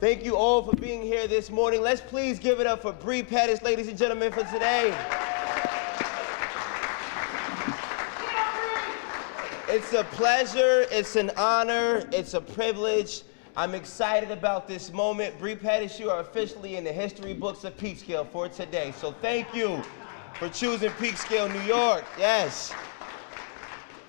Thank you all for being here this morning. Let's please give it up for Bree Pettis, ladies and gentlemen, for today. It's a pleasure, it's an honor, it's a privilege. I'm excited about this moment. Bree Pettis, you are officially in the history books of Peekskill for today. So thank you for choosing Peekskill, New York. Yes.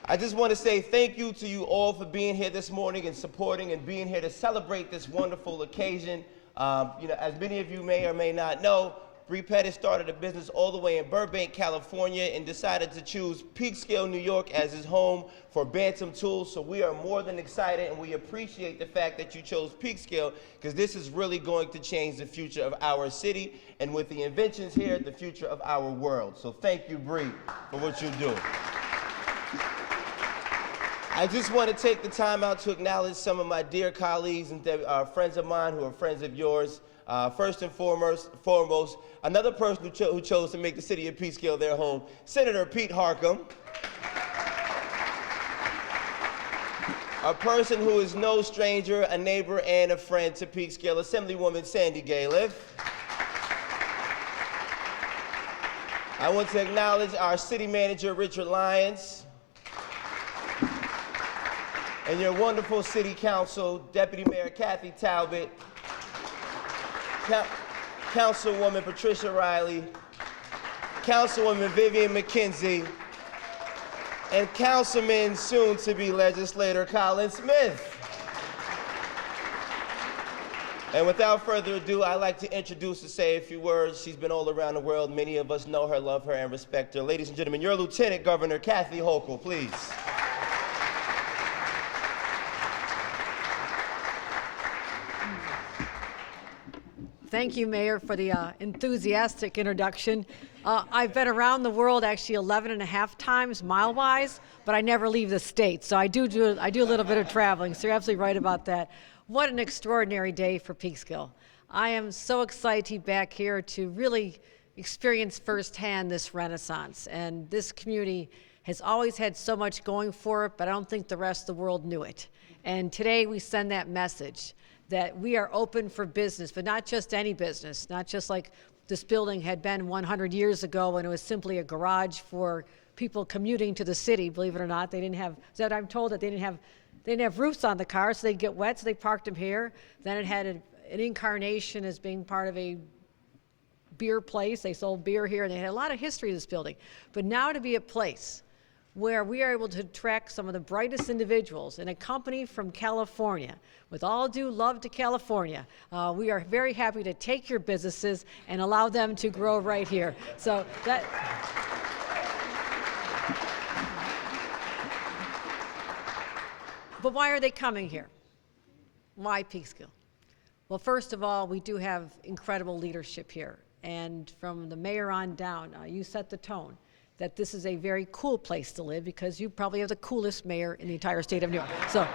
I just want to say thank you to you all for being here this morning and supporting and being here to celebrate this wonderful occasion. As many of you may or may not know, Bree Pettis started a business all the way in Burbank, California, and decided to choose Peekskill, New York as his home for Bantam tools. So we are more than excited, and we appreciate the fact that you chose Peekskill, because this is really going to change the future of our city, and with the inventions here, the future of our world. So thank you, Bree, for what you do. I just want to take the time out to acknowledge some of my dear colleagues and friends of mine who are friends of yours. First and foremost, another person who chose to make the city of Peekskill their home, Senator Pete Harckham. A person who is no stranger, a neighbor and a friend to Peekskill, Assemblywoman Sandy Galiff. I want to acknowledge our city manager, Richard Lyons, and your wonderful city council, Deputy Mayor Kathy Talbot, Councilwoman Patricia Riley, Councilwoman Vivian McKenzie, and Councilman, soon-to-be legislator, Colin Smith. And without further ado, I'd like to introduce to say a few words. She's been all around the world. Many of us know her, love her, and respect her. Ladies and gentlemen, your Lieutenant Governor, Kathy Hochul, please. Thank you, Mayor, for the enthusiastic introduction. I've been around the world actually 11 and a half times mile-wise, but I never leave the state. So I do a little bit of traveling, so you're absolutely right about that. What an extraordinary day for Peekskill. I am so excited to be back here to really experience firsthand this renaissance. And this community has always had so much going for it, but I don't think the rest of the world knew it. And today we send that message that we are open for business, but not just any business, not just like this building had been 100 years ago when it was simply a garage for people commuting to the city. Believe it or not, they didn't have, so I'm told that they didn't have roofs on the cars, so they'd get wet, so they parked them here. Then it had an incarnation as being part of a beer place. They sold beer here, and they had a lot of history of this building. But now to be a place where we are able to attract some of the brightest individuals in a company from California. With all due love to California, we are very happy to take your businesses and allow them to grow right here. So that. But why are they coming here? Why Peekskill? Well, first of all, we do have incredible leadership here. And from the mayor on down, you set the tone that this is a very cool place to live, because you probably have the coolest mayor in the entire state of New York. So,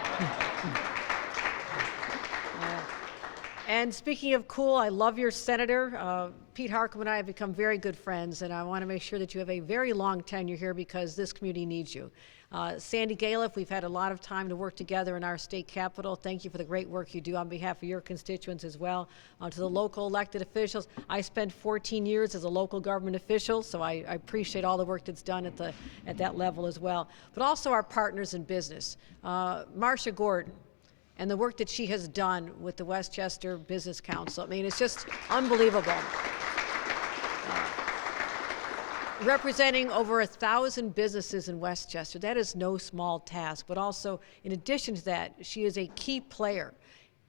and speaking of cool, I love your senator. Pete Harckham and I have become very good friends, and I want to make sure that you have a very long tenure here because this community needs you. Sandy Galiff, we've had a lot of time to work together in our state capitol. Thank you for the great work you do on behalf of your constituents as well. To the local elected officials, I spent 14 years as a local government official, so I appreciate all the work that's done at that level as well. But also our partners in business. Marcia Gordon and the work that she has done with the Westchester Business Council. I mean, it's just unbelievable. Representing over 1,000 businesses in Westchester, that is no small task. But also, in addition to that, she is a key player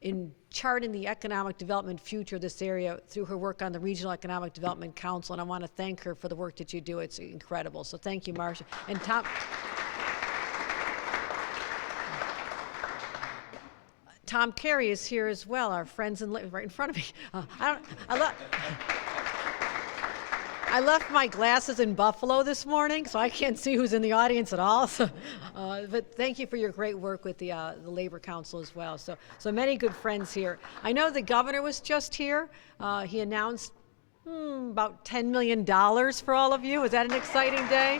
in charting the economic development future of this area through her work on the Regional Economic Development Council, and I want to thank her for the work that you do. It's incredible. So thank you, Marcia. And Tom Carey is here as well, our friends right in front of me. I left my glasses in Buffalo this morning, so I can't see who's in the audience at all. So, but thank you for your great work with the Labor Council as well. So many good friends here. I know the governor was just here. He announced about $10 million for all of you. Is that an exciting day?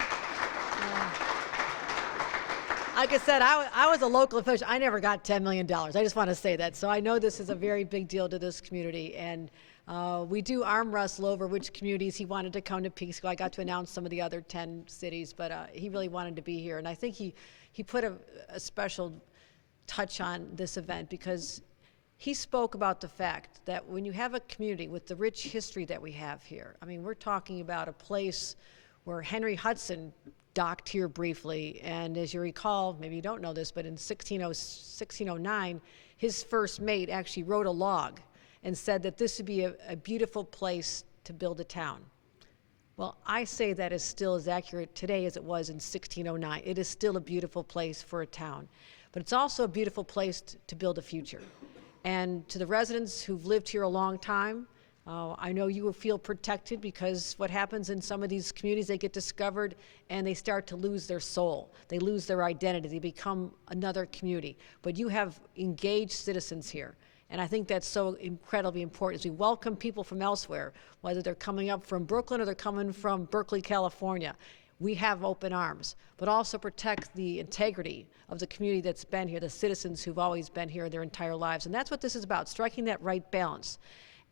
like I said, I was a local official. I never got $10 million. I just want to say that. So I know this is a very big deal to this community. And we do arm wrestle over which communities he wanted to come to Peekskill. I got to announce some of the other 10 cities, but he really wanted to be here. And I think he put a special touch on this event because he spoke about the fact that when you have a community with the rich history that we have here, I mean, we're talking about a place where Henry Hudson docked here briefly, and as you recall, maybe you don't know this, but in 1609, his first mate actually wrote a log and said that this would be a beautiful place to build a town. Well, I say that is still as accurate today as it was in 1609. It is still a beautiful place for a town, but it's also a beautiful place to build a future. And to the residents who've lived here a long time, I know you will feel protected because what happens in some of these communities, they get discovered and they start to lose their soul. They lose their identity. They become another community. But you have engaged citizens here. And I think that's so incredibly important as we welcome people from elsewhere, whether they're coming up from Brooklyn or they're coming from Berkeley, California. We have open arms, but also protect the integrity of the community that's been here, the citizens who've always been here their entire lives. And that's what this is about, striking that right balance.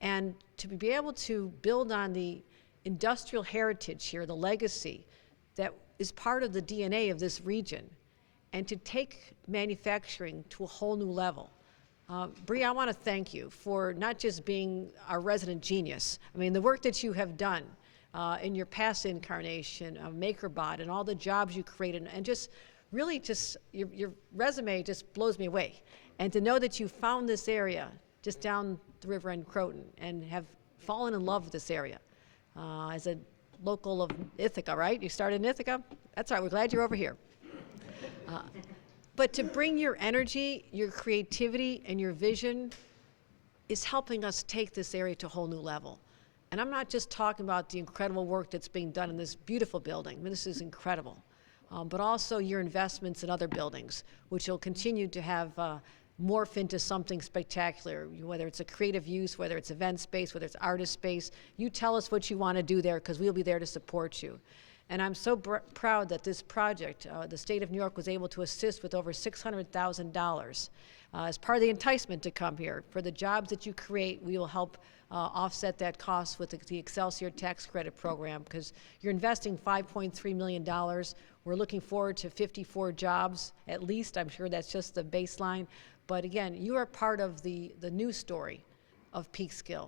And to be able to build on the industrial heritage here, the legacy that is part of the DNA of this region, and to take manufacturing to a whole new level. Bree, I want to thank you for not just being our resident genius. I mean, the work that you have done in your past incarnation of MakerBot and all the jobs you created, and just really just your resume just blows me away. And to know that you found this area just down the river in Croton and have fallen in love with this area as a local of Ithaca, right? You started in Ithaca? That's all right, we're glad you're over here. But to bring your energy, your creativity, and your vision is helping us take this area to a whole new level. And I'm not just talking about the incredible work that's being done in this beautiful building. I mean, this is incredible. But also your investments in other buildings, which will continue to have morph into something spectacular, whether it's a creative use, whether it's event space, whether it's artist space. You tell us what you want to do there because we'll be there to support you. And I'm so proud that this project, the state of New York was able to assist with over $600,000 as part of the enticement to come here. For the jobs that you create, we will help offset that cost with the Excelsior tax credit program because you're investing $5.3 million. We're looking forward to 54 jobs at least. I'm sure that's just the baseline. But again, you are part of the news story of Peekskill.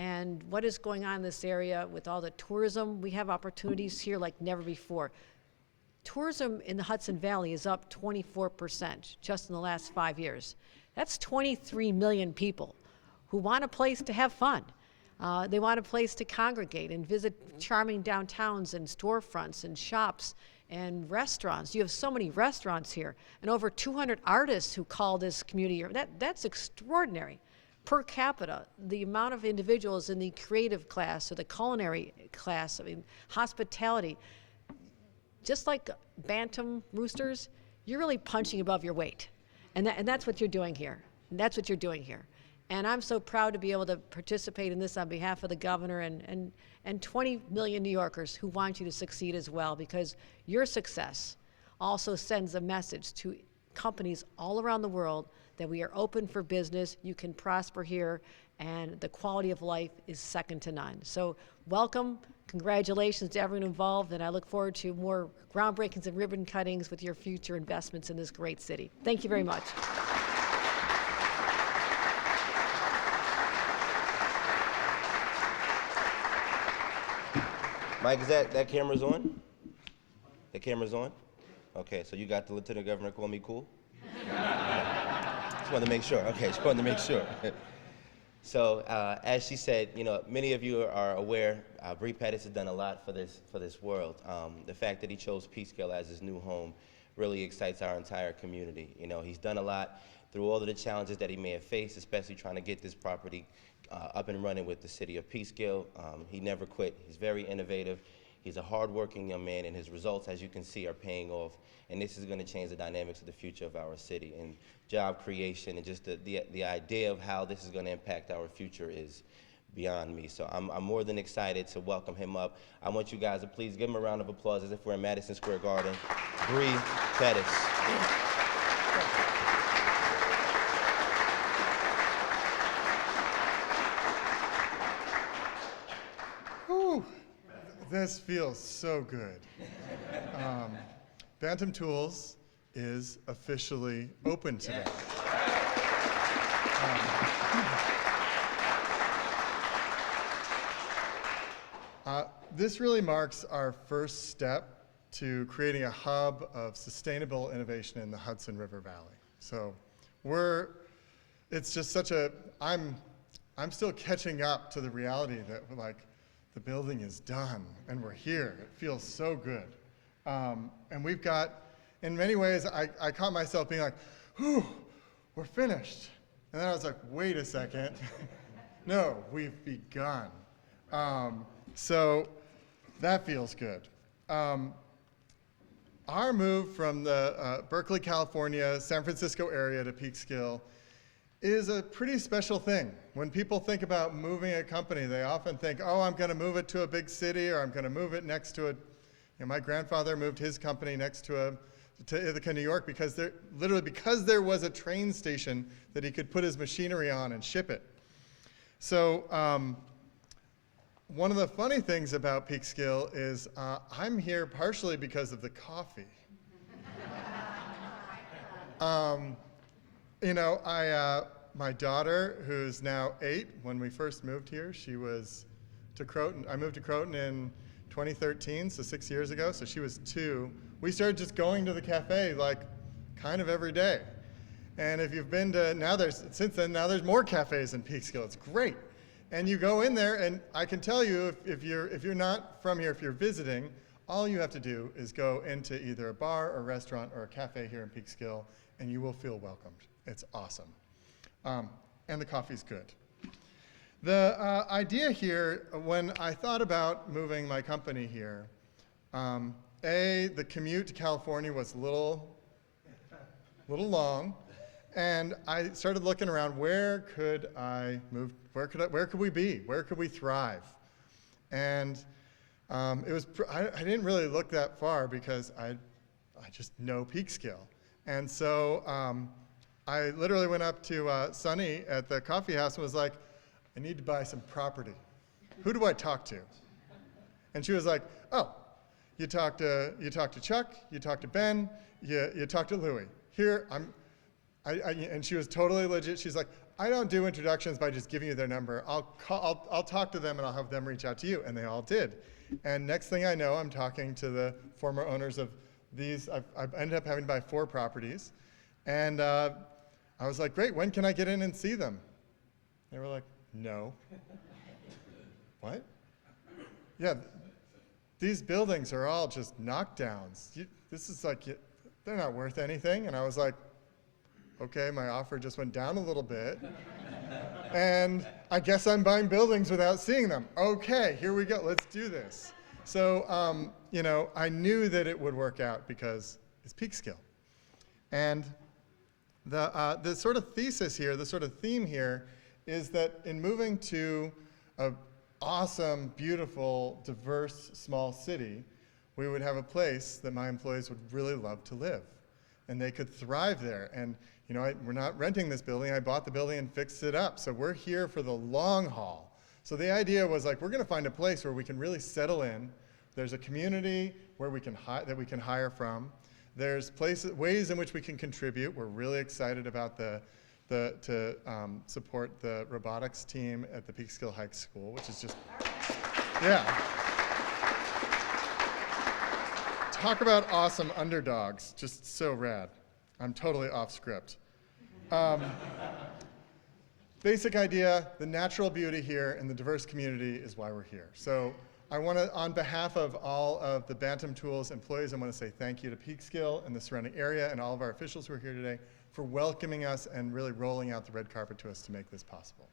And what is going on in this area with all the tourism, we have opportunities here like never before. Tourism in the Hudson Valley is up 24% just in the last 5 years. That's 23 million people who want a place to have fun. They want a place to congregate and visit charming downtowns and storefronts and shops and restaurants. You have so many restaurants here and over 200 artists who call this community. That's extraordinary. Per capita, the amount of individuals in the creative class or the culinary class, I mean, hospitality, just like Bantam roosters, you're really punching above your weight. And that's what you're doing here. And that's what you're doing here. And I'm so proud to be able to participate in this on behalf of the governor and 20 million New Yorkers who want you to succeed as well, because your success also sends a message to companies all around the world that we are open for business, you can prosper here, and the quality of life is second to none. So welcome, congratulations to everyone involved, and I look forward to more groundbreakings and ribbon cuttings with your future investments in this great city. Thank you very much. Mike, is that camera's on? The camera's on? Okay, so you got the Lieutenant Governor call me cool? Just wanted to make sure. Okay, just wanted to make sure. So, as she said, you know, many of you are aware, Bree Pettis has done a lot for this world. The fact that he chose Peekskill as his new home really excites our entire community. You know, he's done a lot through all of the challenges that he may have faced, especially trying to get this property up and running with the city of Peekskill. He never quit. He's very innovative. He's a hardworking young man, and his results, as you can see, are paying off. And this is going to change the dynamics of the future of our city. And job creation and just the idea of how this is going to impact our future is beyond me. So I'm more than excited to welcome him up. I want you guys to please give him a round of applause as if we're in Madison Square Garden. Bree Pettis. This feels so good. Bantam Tools is officially open today. This really marks our first step to creating a hub of sustainable innovation in the Hudson River Valley. So it's just such a, I'm still catching up to the reality that like the building is done and we're here. It feels so good. And we've got, in many ways, I caught myself being like, whew, we're finished. And then I was like, wait a second. No, we've begun. So that feels good. Our move from the Berkeley, California, San Francisco area to Peekskill is a pretty special thing. When people think about moving a company, they often think, oh, I'm going to move it to a big city, or I'm going to move it next to a, my grandfather moved his company next to Ithaca, New York, because there was a train station that he could put his machinery on and ship it. So one of the funny things about Peekskill is I'm here partially because of the coffee. My daughter, who's now 8, when we first moved here, she was to Croton. I moved to Croton in 2013, so 6 years ago, so she was 2. We started just going to the cafe like kind of every day. And if you've been to, since then, there's more cafes in Peekskill. It's great. And you go in there, and I can tell you, if you're not from here, if you're visiting, all you have to do is go into either a bar or restaurant or a cafe here in Peekskill, and you will feel welcomed. It's awesome. And the coffee's good. The idea here, when I thought about moving my company here, the commute to California was a little long, and I started looking around, where could I move, where could we be, where could we thrive? And I didn't really look that far because I just know Peekskill. And so I literally went up to Sunny at the coffee house and was like, I need to buy some property. Who do I talk to? And she was like, oh, you talk to Chuck, you talk to Ben, you talk to Louie. Here, and she was totally legit. She's like, I don't do introductions by just giving you their number. I'll talk to them and I'll have them reach out to you. And they all did. And next thing I know, I'm talking to the former owners of these. I've ended up having to buy 4 properties. And I was like, great, when can I get in and see them? They were like, no. What? Yeah, these buildings are all just knockdowns. This is like, they're not worth anything. And I was like, okay, my offer just went down a little bit. And I guess I'm buying buildings without seeing them. Okay, here we go, let's do this. So, I knew that it would work out because it's Peekskill. And the sort of thesis here, the sort of theme here, is that in moving to an awesome, beautiful, diverse, small city, we would have a place that my employees would really love to live. And they could thrive there. And we're not renting this building. I bought the building and fixed it up. So we're here for the long haul. So the idea was like, we're going to find a place where we can really settle in. There's a community where that we can hire from. There's ways in which we can contribute. We're really excited about to support the robotics team at the Peekskill Hike School, which is just, yeah. Talk about awesome underdogs, just so rad. I'm totally off script. Basic idea, the natural beauty here and the diverse community is why we're here. So I want to, on behalf of all of the Bantam Tools employees, I want to say thank you to Peekskill and the surrounding area and all of our officials who are here today for welcoming us and really rolling out the red carpet to us to make this possible.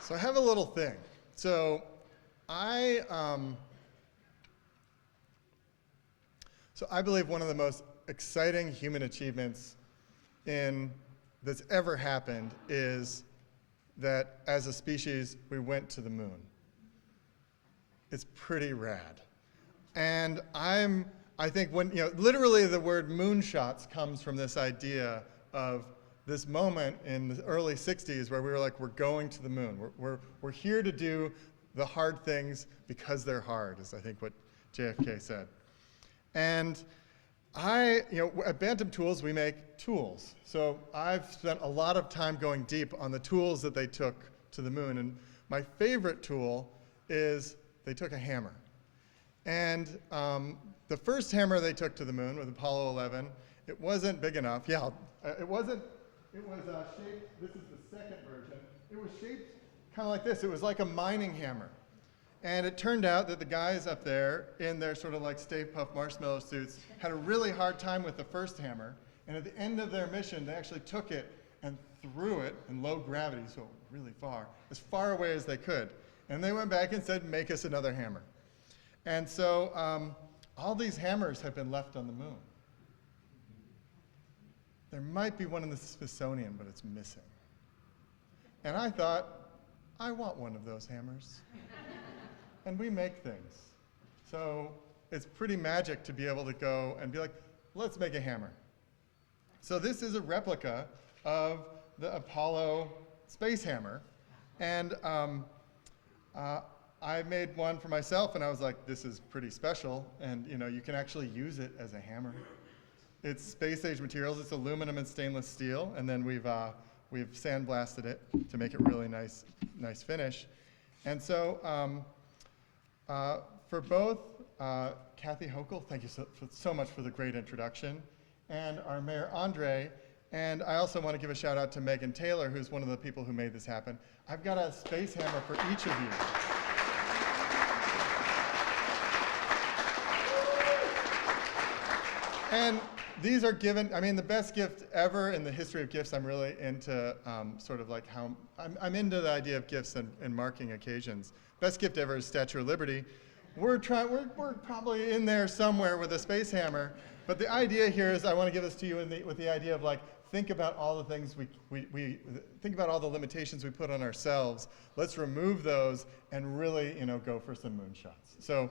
So I have a little thing. So I believe one of the most exciting human achievements that's ever happened is that as a species, we went to the moon. It's pretty rad. And I think when, literally the word moonshots comes from this idea of this moment in the early 60s where we were like, we're going to the moon. We're here to do the hard things because they're hard, is I think what JFK said. And at Bantam Tools, we make tools. So I've spent a lot of time going deep on the tools that they took to the moon. And my favorite tool is they took a hammer. And the first hammer they took to the moon with Apollo 11, it wasn't big enough. Yeah, it wasn't. It was shaped, this is the second version. It was shaped kind of like this. It was like a mining hammer. And it turned out that the guys up there in their sort of like Stay Puft Marshmallow suits had a really hard time with the first hammer. And at the end of their mission, they actually took it and threw it in low gravity, so really as far away as they could. And they went back and said, make us another hammer. And so all these hammers have been left on the moon. There might be one in the Smithsonian, but it's missing. And I thought, I want one of those hammers. And we make things. So it's pretty magic to be able to go and be like, let's make a hammer. So this is a replica of the Apollo space hammer. And I made one for myself, and I was like, this is pretty special. And you can actually use it as a hammer. It's space-age materials. It's aluminum and stainless steel. And then we've sandblasted it to make it really nice finish. And so, for both Kathy Hochul, thank you so much for the great introduction, and our Mayor Andre, and I also want to give a shout out to Megan Taylor, who's one of the people who made this happen. I've got a space hammer for each of you. And these are given, the best gift ever in the history of gifts. I'm really into sort of like how, I'm into the idea of gifts and marking occasions. Best gift ever is Statue of Liberty. We're probably in there somewhere with a space hammer, but the idea here is I want to give this to you with the idea of like, think about all the things we think about all the limitations we put on ourselves. Let's remove those and really, go for some moonshots. So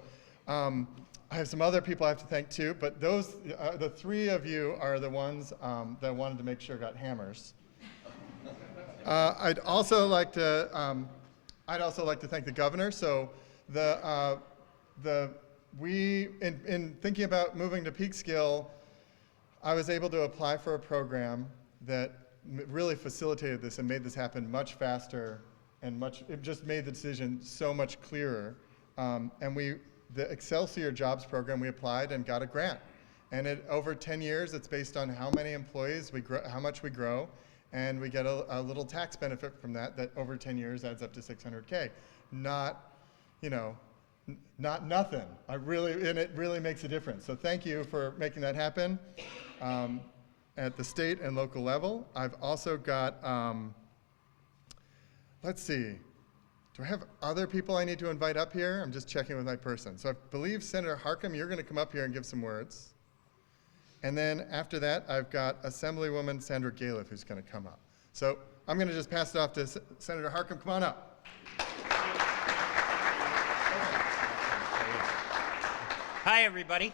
I have some other people I have to thank too, but those, the three of you are the ones that I wanted to make sure got hammers. I'd also like to thank the governor. So in thinking about moving to Peekskill, I was able to apply for a program that really facilitated this and made this happen much faster and it just made the decision so much clearer. The Excelsior Jobs program, we applied and got a grant. And over 10 years, it's based on how many employees we grow, how much we grow, and we get a little tax benefit from that over 10 years adds up to $600K. Not nothing. And it really makes a difference. So thank you for making that happen at the state and local level. I've also got, let's see. Do I have other people I need to invite up here? I'm just checking with my person. So I believe Senator Harcum, you're going to come up here and give some words. And then after that, I've got Assemblywoman Sandra Galiff who's going to come up. So I'm going to just pass it off to Senator Harcum. Come on up. Hi, everybody.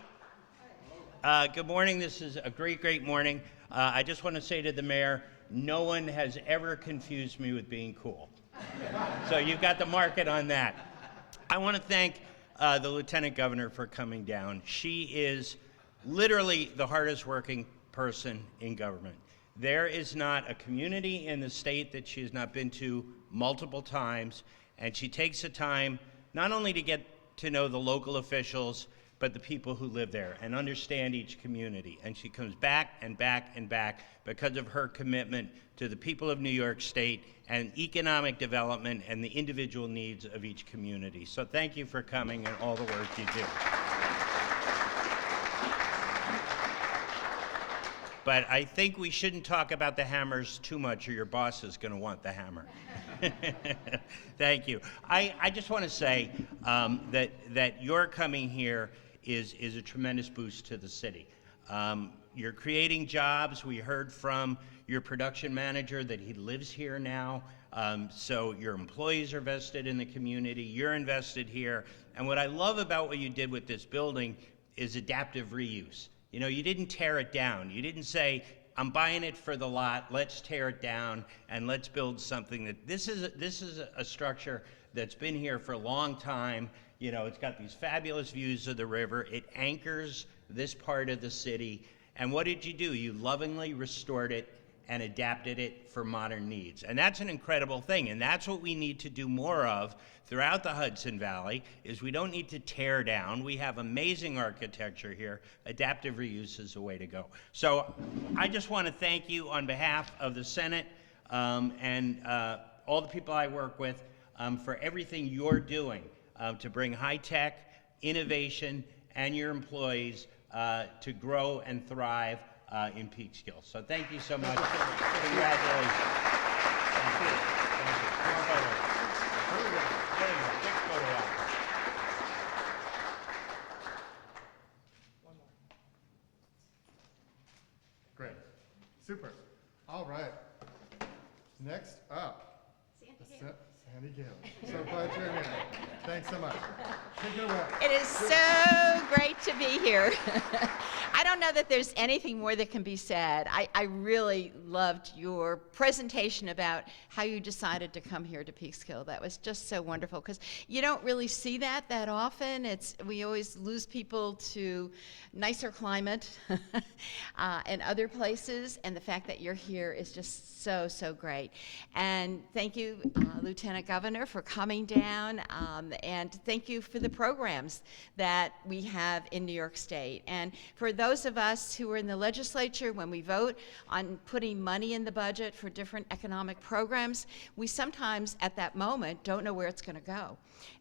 Good morning. This is a great morning. I just want to say to the mayor, no one has ever confused me with being cool. So you've got the market on that. I want to thank the Lieutenant Governor for coming down. She is literally the hardest working person in government. There is not a community in the state that she has not been to multiple times, and she takes the time not only to get to know the local officials, but the people who live there and understand each community. And she comes back and back and back because of her commitment to the people of New York State and economic development and the individual needs of each community. So thank you for coming and all the work you do. But I think we shouldn't talk about the hammers too much or your boss is going to want the hammer. Thank you. I just want to say that your coming here is a tremendous boost to the city. You're creating jobs. We heard from your production manager that he lives here now. So your employees are vested in the community. You're invested here. And what I love about what you did with this building is adaptive reuse. You know, you didn't tear it down. You didn't say, I'm buying it for the lot. Let's tear it down and let's build something that, this is a structure that's been here for a long time. You know, it's got these fabulous views of the river. It anchors this part of the city. And what did you do? You lovingly restored it and adapted it for modern needs. And that's an incredible thing. And that's what we need to do more of throughout the Hudson Valley, is we don't need to tear down. We have amazing architecture here. Adaptive reuse is the way to go. So I just want to thank you on behalf of the Senate and all the people I work with for everything you're doing to bring high-tech, innovation, and your employees to grow and thrive in Peekskill. So thank you so much. Congratulations. Thank you. Thank you. Great. Super. All right. Next up, Sandy Gale. So glad you're here. Thanks so much. Take it away. It is so great to be here. I don't know that there's anything more that can be said. I really loved your presentation about how you decided to come here to Peekskill. That was just so wonderful, because you don't really see that often. We always lose people to nicer climate and other places, and the fact that you're here is just so great. And thank you, Lieutenant Governor, for coming down, and thank you for the programs that we have in New York State. And for those of us who are in the legislature, when we vote on putting money in the budget for different economic programs, we sometimes at that moment don't know where it's going to go.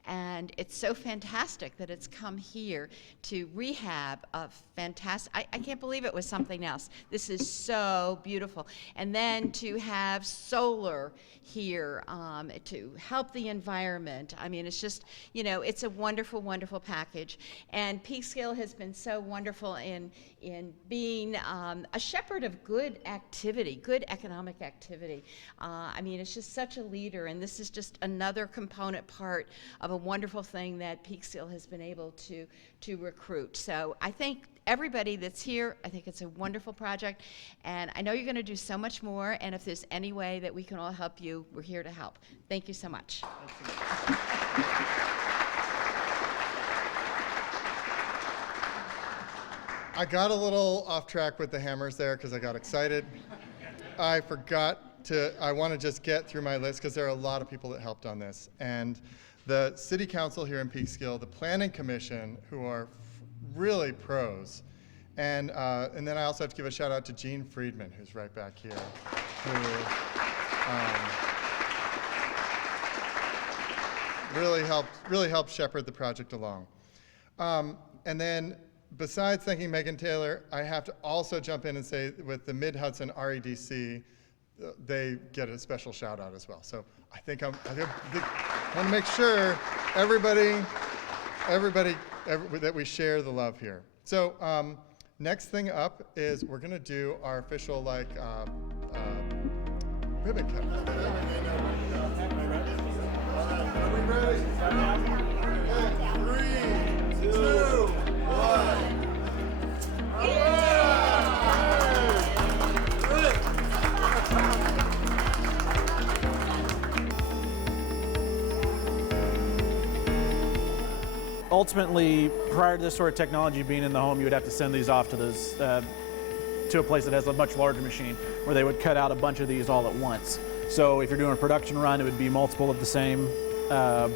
And it's so fantastic that it's come here to rehab a fantastic, I can't believe it was something else. This is so beautiful. And then to have solar here to help the environment. I mean, it's just, you know, it's a wonderful, wonderful package. And Peekskill has been so wonderful in being a shepherd of good activity, good economic activity. I mean, it's just such a leader, and this is just another component part of a wonderful thing that Peekskill has been able to recruit. So I thank everybody that's here. I think it's a wonderful project, and I know you're going to do so much more, and if there's any way that we can all help you, we're here to help. Thank you so much. I got a little off track with the hammers there because I got excited. I forgot to, I want to just get through my list because there are a lot of people that helped on this. And the City Council here in Peekskill, the Planning Commission, who are really pros. And then I also have to give a shout out to Gene Friedman, who's right back here, who really helped shepherd the project along. And then besides thanking Megan Taylor, I have to also jump in and say with the Mid-Hudson REDC, they get a special shout out as well. So I think I want to make sure everybody that we share the love here. So next thing up is we're going to do our official ribbon cut. Are we ready? Okay, 3, 2, 1. Ultimately, prior to this sort of technology being in the home, you would have to send these off to those to a place that has a much larger machine where they would cut out a bunch of these all at once. So if you're doing a production run, it would be multiple of the same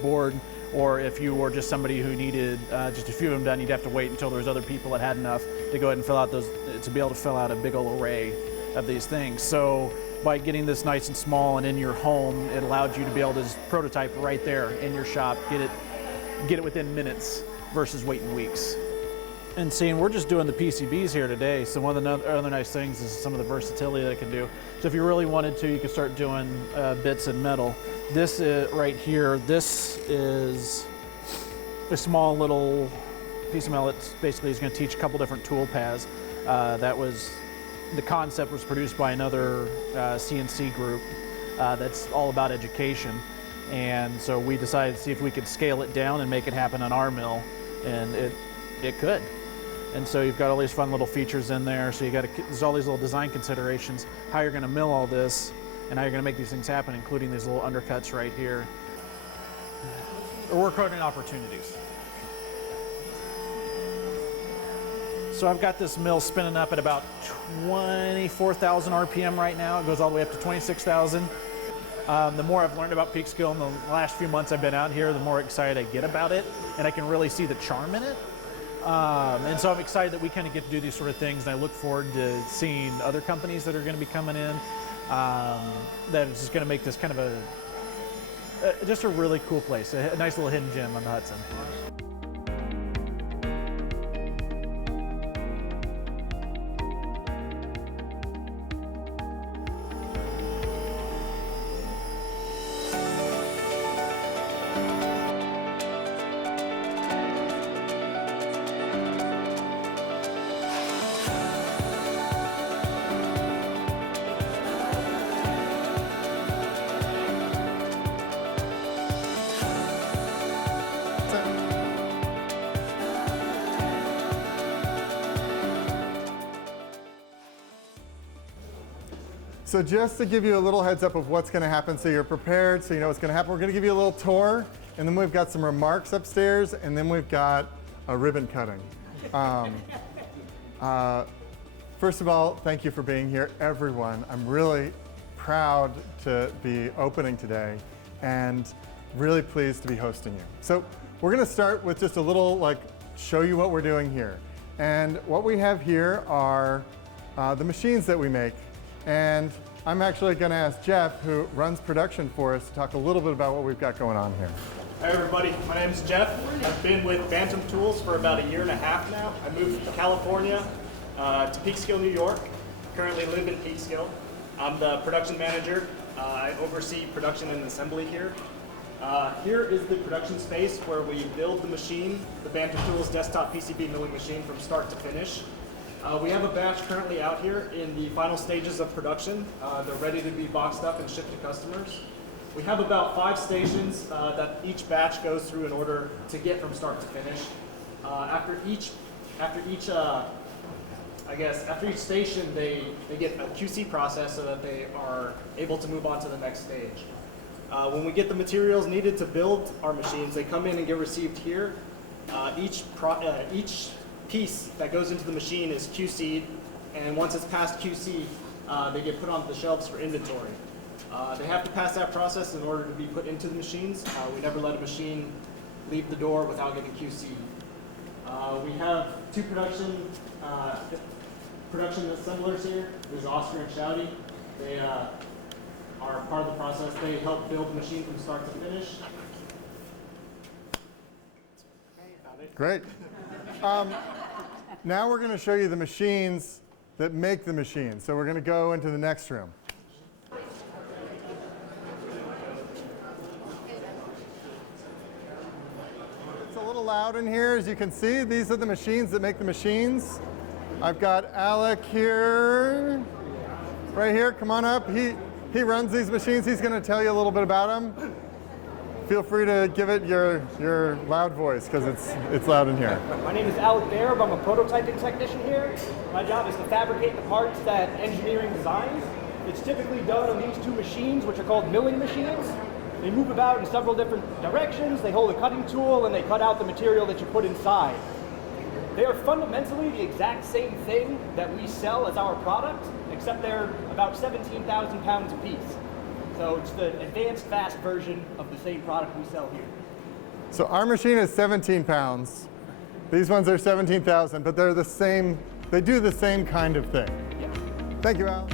board, or if you were just somebody who needed just a few of them done, you'd have to wait until there was other people that had enough to go ahead and fill out those, to be able to fill out a big old array of these things. So by getting this nice and small and in your home, it allowed you to be able to prototype right there in your shop, get it within minutes versus waiting weeks. And seeing, we're just doing the PCBs here today, so one of the other nice things is some of the versatility that it can do. So if you really wanted to, you could start doing bits and metal. This is, right here, this is a small little piece of metal that basically is going to teach a couple different tool paths. The concept was produced by another CNC group that's all about education. And so we decided to see if we could scale it down and make it happen on our mill, and it could. And so you've got all these fun little features in there. So there's all these little design considerations, how you're gonna mill all this and how you're gonna make these things happen, including these little undercuts right here. Or work coding opportunities. So I've got this mill spinning up at about 24,000 RPM right now. It goes all the way up to 26,000. The more I've learned about Peekskill in the last few months I've been out here, the more excited I get about it, and I can really see the charm in it. And so I'm excited that we kind of get to do these sort of things, and I look forward to seeing other companies that are going to be coming in that is just going to make this kind of just a really cool place, a nice little hidden gem on the Hudson. So just to give you a little heads up of what's going to happen so you're prepared, so you know what's going to happen, we're going to give you a little tour, and then we've got some remarks upstairs, and then we've got a ribbon cutting. First of all, thank you for being here, everyone. I'm really proud to be opening today and really pleased to be hosting you. So we're going to start with just a little, show you what we're doing here. And what we have here are the machines that we make. And I'm actually going to ask Jeff, who runs production for us, to talk a little bit about what we've got going on here. Hi everybody, my name is Jeff. I've been with Bantam Tools for about 1.5 years now. I moved from California to Peekskill, New York. Currently live in Peekskill. I'm the production manager. I oversee production and assembly here. Here is the production space where we build the machine, the Bantam Tools desktop PCB milling machine, from start to finish. We have a batch currently out here in the final stages of production. They're ready to be boxed up and shipped to customers. We have about 5 stations that each batch goes through in order to get from start to finish. After each station, they get a QC process so that they are able to move on to the next stage. When we get the materials needed to build our machines, they come in and get received here. Each piece that goes into the machine is QC'd, and once it's past QC, they get put onto the shelves for inventory. They have to pass that process in order to be put into the machines. We never let a machine leave the door without getting QC'd. We have 2 production assemblers here. There's Oscar and Shouty. They are part of the process. They help build the machine from start to finish. Great. Now we're going to show you the machines that make the machine. So we're going to go into the next room. It's a little loud in here, as you can see. These are the machines that make the machines. I've got Alec here, right here. Come on up. He runs these machines. He's going to tell you a little bit about them. Feel free to give it your loud voice, because it's loud in here. My name is Alec Baird. I'm a prototyping technician here. My job is to fabricate the parts that engineering designs. It's typically done on these 2 machines, which are called milling machines. They move about in several different directions. They hold a cutting tool, and they cut out the material that you put inside. They are fundamentally the exact same thing that we sell as our product, except they're about 17,000 pounds a piece. So it's the advanced, fast version of the same product we sell here. So our machine is 17 pounds. These ones are 17,000, but they're the same. They do the same kind of thing. Yeah. Thank you, Al.